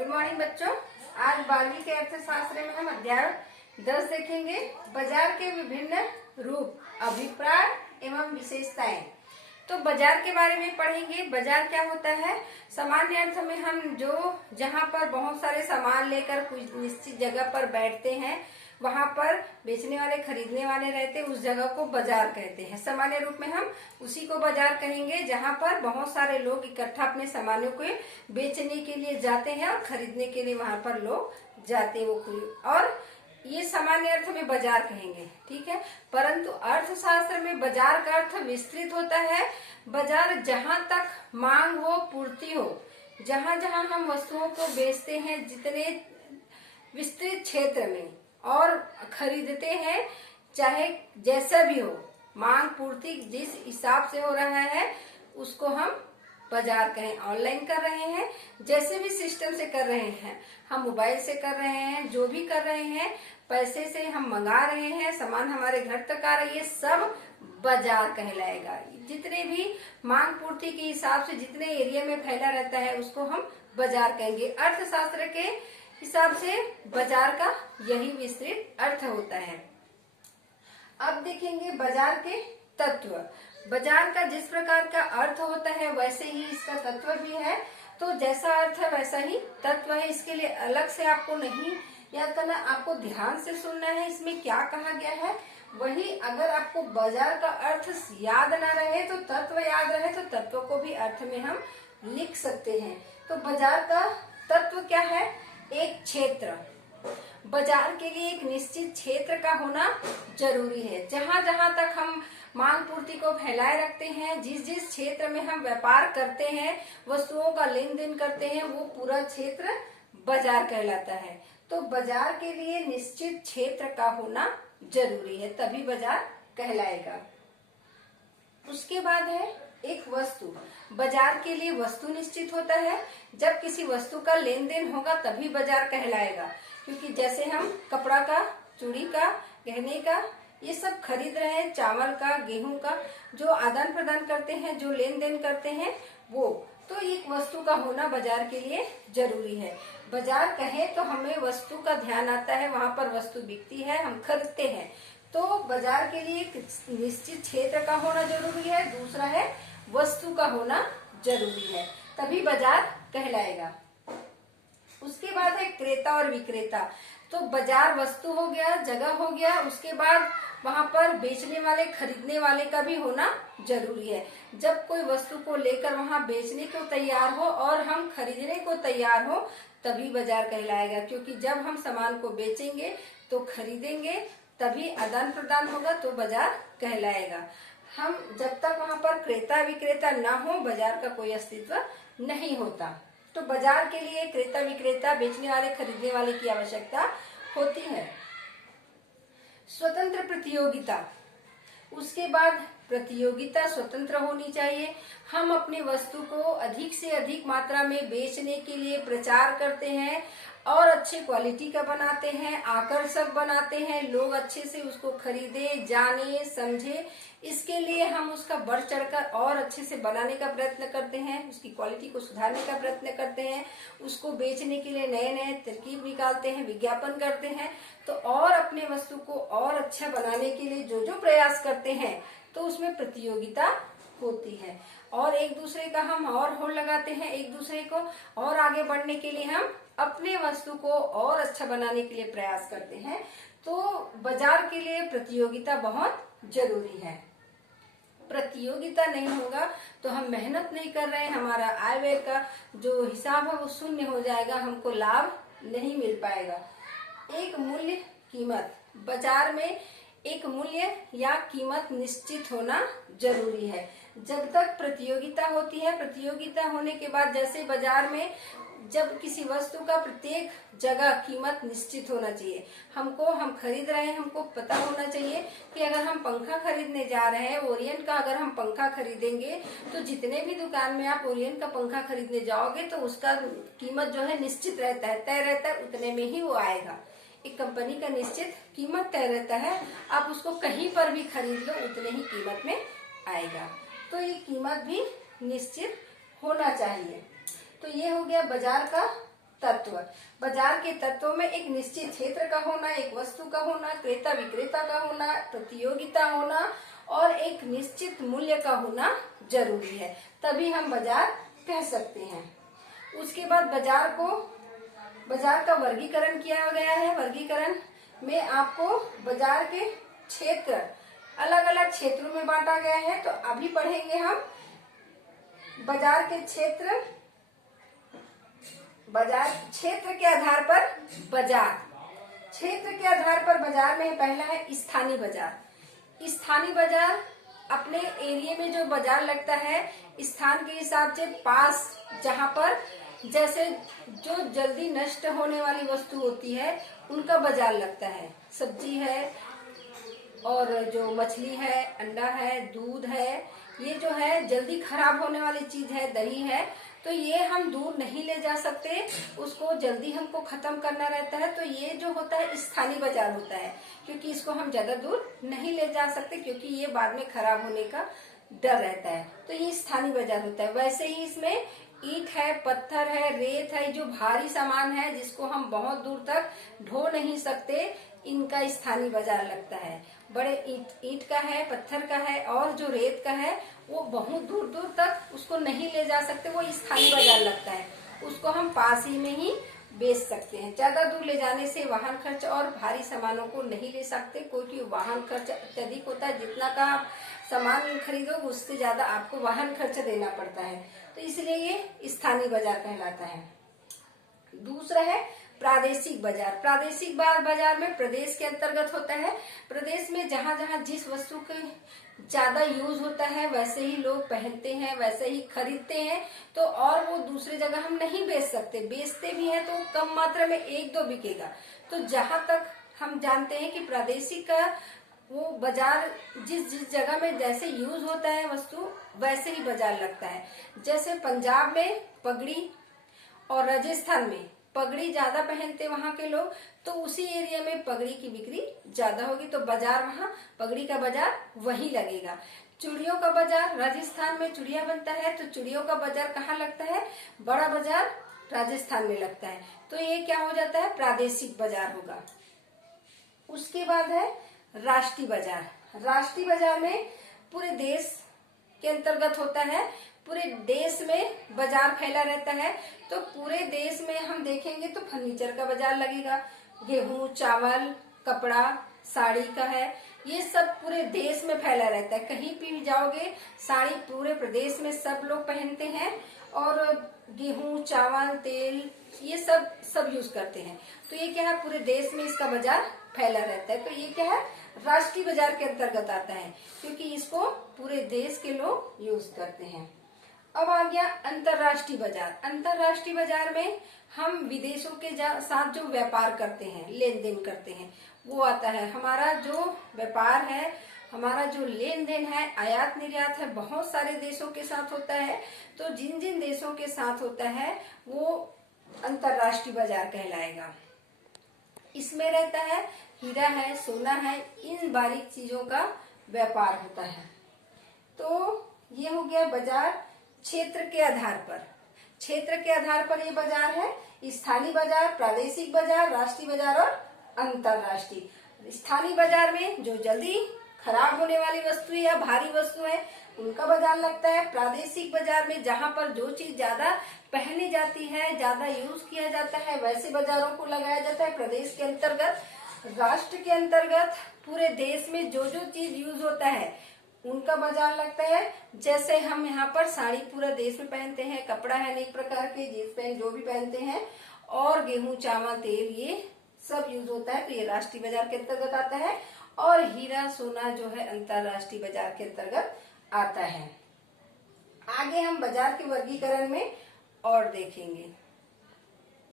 Good morning बच्चों। आज 12वीं के अर्थशास्त्र में हम अध्याय 10 देखेंगे। बाजार के विभिन्न रूप, अभिप्राय एवं विशेषताएं। तो बाजार के बारे में पढ़ेंगे। बाजार क्या होता है? सामान्य अर्थ में हम जहाँ पर बहुत सारे सामान लेकर कुछ निश्चित जगह पर बैठते हैं, वहां पर बेचने वाले खरीदने वाले रहते हैं, उस जगह को बाजार कहते हैं। सामान्य रूप में हम उसी को बाजार कहेंगे जहां पर बहुत सारे लोग इकट्ठा अपने सामानों को बेचने के लिए जाते हैं और खरीदने के लिए वहां पर लोग जाते हैं। और ये सामान्य अर्थ में बाजार कहेंगे, ठीक है। परंतु अर्थशास्त्र में बाजार का अर्थ विस्तृत होता है। बाजार जहां तक मांग हो, पूर्ति हो, जहां जहां हम वस्तुओं को बेचते हैं, जितने विस्तृत क्षेत्र में और खरीदते हैं, चाहे जैसा भी हो, मांग पूर्ति जिस हिसाब से हो रहा है उसको हम बाजार कहें। ऑनलाइन कर रहे हैं, जैसे भी सिस्टम से कर रहे हैं, हम मोबाइल से कर रहे हैं, जो भी कर रहे हैं, पैसे से हम मंगा रहे हैं, सामान हमारे घर तक आ रही है, सब बाजार कहलाएगा। जितने भी मांग पूर्ति के हिसाब से जितने एरिया में फैला रहता है उसको हम बाजार कहेंगे। अर्थशास्त्र के हिसाब से बाजार का यही विस्तृत अर्थ होता है। अब देखेंगे बाजार के तत्व। बाजार का जिस प्रकार का अर्थ होता है वैसे ही इसका तत्व भी है। तो जैसा अर्थ है वैसा ही तत्व है। इसके लिए अलग से आपको नहीं याद करना, आपको ध्यान से सुनना है इसमें क्या कहा गया है। वही अगर आपको बाजार का अर्थ याद ना रहे तो तत्व याद रहे, तो तत्व को भी अर्थ में हम लिख सकते हैं। तो बाजार का तत्व क्या है? एक क्षेत्र। बाजार के लिए एक निश्चित क्षेत्र का होना जरूरी है। जहां जहां तक हम मांग पूर्ति को फैलाए रखते हैं, जिस जिस क्षेत्र में हम व्यापार करते हैं, वस्तुओं का लेन देन करते हैं, वो पूरा क्षेत्र बाजार कहलाता है। तो बाजार के लिए निश्चित क्षेत्र का होना जरूरी है, तभी बाजार कहलाएगा। उसके बाद है एक वस्तु। बाजार के लिए वस्तु निश्चित होता है। जब किसी वस्तु का लेन देन होगा तभी बाजार कहलाएगा। क्योंकि जैसे हम कपड़ा का, चूड़ी का, गहने का, ये सब खरीद रहे हैं, चावल का, गेहूं का, जो आदान प्रदान करते हैं, जो लेन देन करते हैं, वो तो एक वस्तु का होना बाजार के लिए जरूरी है। बाजार कहे तो हमें वस्तु का ध्यान आता है, वहां पर वस्तु बिकती है, हम खरीदते हैं। तो बाजार के लिए एक निश्चित क्षेत्र का होना जरूरी है। दूसरा है वस्तु का होना जरूरी है, तभी बाजार कहलाएगा। उसके बाद है क्रेता और विक्रेता। तो बाजार वस्तु हो गया, जगह हो गया, उसके बाद वहां पर बेचने वाले, खरीदने वाले का भी होना जरूरी है। जब कोई वस्तु को लेकर वहां बेचने को तैयार हो और हम खरीदने को तैयार हो तभी बाजार कहलाएगा। क्योंकि जब हम सामान को बेचेंगे तो खरीदेंगे, तभी आदान प्रदान होगा, तो बाजार कहलाएगा। हम जब तक वहां पर क्रेता विक्रेता ना हो, बाजार का कोई अस्तित्व नहीं होता। तो बाजार के लिए क्रेता विक्रेता, बेचने वाले खरीदने वाले की आवश्यकता होती है। स्वतंत्र प्रतियोगिता। उसके बाद प्रतियोगिता स्वतंत्र होनी चाहिए। हम अपनी वस्तु को अधिक से अधिक मात्रा में बेचने के लिए प्रचार करते हैं और अच्छी क्वालिटी का बनाते हैं, आकर्षक बनाते हैं, लोग अच्छे से उसको खरीदे, जाने, समझे। इसके लिए हम उसका बढ़ चढ़कर और अच्छे से बनाने का प्रयत्न करते हैं, उसकी क्वालिटी को सुधारने का प्रयत्न करते हैं, उसको बेचने के लिए नए नए तरकीब निकालते हैं, विज्ञापन करते हैं। तो और अपने वस्तु को और अच्छा बनाने के लिए जो जो प्रयास करते हैं, तो उसमें प्रतियोगिता होती है। और एक दूसरे का हम और होड़ लगाते हैं, एक दूसरे को और आगे बढ़ने के लिए हम अपने वस्तु को और अच्छा बनाने के लिए प्रयास करते हैं। तो बाजार के लिए प्रतियोगिता बहुत जरूरी है। प्रतियोगिता नहीं होगा तो हम मेहनत नहीं कर रहे हैं, हमारा आय व्यय का जो हिसाब है वो शून्य हो जाएगा, हमको लाभ नहीं मिल पाएगा। एक मूल्य कीमत। बाजार में एक मूल्य या कीमत निश्चित होना जरूरी है। जब तक प्रतियोगिता होती है, प्रतियोगिता होने के बाद जैसे बाजार में जब किसी वस्तु का प्रत्येक जगह कीमत निश्चित होना चाहिए। हम खरीद रहे हैं, हमको पता होना चाहिए कि अगर हम पंखा खरीदने जा रहे हैं, ओरियन का अगर हम पंखा खरीदेंगे, तो जितने भी दुकान में आप ओरियन का पंखा खरीदने जाओगे तो उसका कीमत जो है निश्चित रहता है, तय रहता है, उतने में ही वो आएगा। एक कंपनी का निश्चित कीमत तय रहता है, आप उसको कहीं पर भी खरीद लो उतने ही कीमत में आएगा। तो ये कीमत भी निश्चित होना चाहिए। तो ये हो गया बाजार का तत्व। बाजार के तत्वों में एक निश्चित क्षेत्र का होना, एक वस्तु का होना, क्रेता विक्रेता का होना, प्रतियोगिता होना और एक निश्चित मूल्य का होना जरूरी है, तभी हम बाजार कह सकते हैं। उसके बाद बाजार का वर्गीकरण किया गया है। वर्गीकरण में आपको बाजार के क्षेत्र अलग अलग क्षेत्रों में बांटा गया है। तो अभी पढ़ेंगे हम बाजार के क्षेत्र के आधार पर बाजार। क्षेत्र के आधार पर बाजार में पहला है स्थानीय बाजार। स्थानीय बाजार अपने एरिया में जो बाजार लगता है स्थान के हिसाब से, पास जहाँ पर जैसे जो जल्दी नष्ट होने वाली वस्तु होती है उनका बाजार लगता है। सब्जी है और जो मछली है, अंडा है, दूध है, ये जो है जल्दी खराब होने वाली चीज है, दही है, तो ये हम दूर नहीं ले जा सकते, उसको जल्दी हमको खत्म करना रहता है। तो ये जो होता है स्थानीय बाजार होता है, क्योंकि इसको हम ज्यादा दूर नहीं ले जा सकते क्योंकि ये बाद में खराब होने का डर रहता है। तो ये स्थानीय बाजार होता है। वैसे ही इसमें ईंट है, पत्थर है, रेत है, जो भारी सामान है जिसको हम बहुत दूर तक ढो नहीं सकते, इनका स्थानीय बाजार लगता है। बड़े ईंट का है, पत्थर का है और जो रेत का है वो बहुत दूर दूर तक उसको नहीं ले जा सकते, वो स्थानीय बाजार लगता है। उसको हम पास ही में ही बेच सकते हैं। ज्यादा दूर ले जाने से वाहन खर्च और भारी सामानों को नहीं ले सकते, क्योंकि वाहन खर्च अत्यधिक होता है। जितना का आप सामान खरीदोगे उससे ज्यादा आपको वाहन खर्च देना पड़ता है, तो इसलिए ये स्थानीय बाजार कहलाता है। दूसरा है प्रादेशिक बाजार। प्रादेशिक बाजार में प्रदेश के अंतर्गत होता है। प्रदेश में जहाँ जहाँ जिस वस्तु के ज्यादा यूज होता है वैसे ही लोग पहनते हैं, वैसे ही खरीदते हैं, तो और वो दूसरे जगह हम नहीं बेच सकते। बेचते भी हैं तो कम मात्रा में, एक दो बिकेगा। तो जहाँ तक हम जानते हैं कि प्रादेशिक का वो बाजार जिस जगह में जैसे यूज होता है वस्तु, वैसे ही बाजार लगता है। जैसे पंजाब में पगड़ी और राजस्थान में पगड़ी ज्यादा पहनते वहां के लोग, तो उसी एरिया में पगड़ी की बिक्री ज्यादा होगी, तो बाजार वहां पगड़ी का बाजार वहीं लगेगा। चूड़ियों का बाजार, राजस्थान में चूड़िया बनता है तो चूड़ियों का बाजार कहाँ लगता है? बड़ा बाजार राजस्थान में लगता है। तो ये क्या हो जाता है? प्रादेशिक बाजार होगा। उसके बाद है राष्ट्रीय बाजार। राष्ट्रीय बाजार में पूरे देश के अंतर्गत होता है। पूरे देश में बाजार फैला रहता है। तो पूरे देश में हम देखेंगे तो फर्नीचर का बाजार लगेगा, गेहूं, चावल, कपड़ा, साड़ी का है, ये सब पूरे देश में फैला रहता है। कहीं भी जाओगे साड़ी पूरे प्रदेश में सब लोग पहनते हैं और गेहूं, चावल, तेल ये सब यूज करते हैं। तो ये क्या है? पूरे देश में इसका बाजार फैला रहता है। तो ये क्या है? राष्ट्रीय बाजार के अंतर्गत आता है, क्योंकि इसको पूरे देश के लोग यूज करते हैं। अब आ गया अंतर्राष्ट्रीय बाजार। अंतर्राष्ट्रीय बाजार में हम विदेशों के साथ जो व्यापार करते हैं, लेन देन करते हैं, वो आता है। हमारा जो व्यापार है, हमारा जो लेन देन है, आयात निर्यात है, बहुत सारे देशों के साथ होता है। तो जिन जिन देशों के साथ होता है वो अंतर्राष्ट्रीय बाजार कहलाएगा। इसमें रहता है हीरा है, सोना है, इन बारीक चीजों का व्यापार होता है। तो ये हो गया बाजार क्षेत्र के आधार पर। क्षेत्र के आधार पर ये बाजार है स्थानीय बाजार, प्रादेशिक बाजार, राष्ट्रीय बाजार और अंतर्राष्ट्रीय। स्थानीय बाजार में जो जल्दी खराब होने वाली वस्तु या भारी वस्तु है उनका बाजार लगता है। प्रादेशिक बाजार में जहाँ पर जो चीज ज्यादा पहनी जाती है, ज्यादा यूज किया जाता है, वैसे बाजारों को लगाया जाता है प्रदेश के अंतर्गत। राष्ट्र के अंतर्गत पूरे देश में जो जो चीज यूज होता है उनका बाजार लगता है। जैसे हम यहाँ पर साड़ी पूरा देश में पहनते हैं, कपड़ा है अनेक प्रकार के, जींस पैंट जो भी पहनते हैं, और गेहूं, चावल, तेल ये सब यूज होता है, तो ये राष्ट्रीय बाजार के अंतर्गत आता है। और हीरा, सोना जो है अंतर्राष्ट्रीय बाजार के अंतर्गत आता है। आगे हम बाजार के वर्गीकरण में और देखेंगे।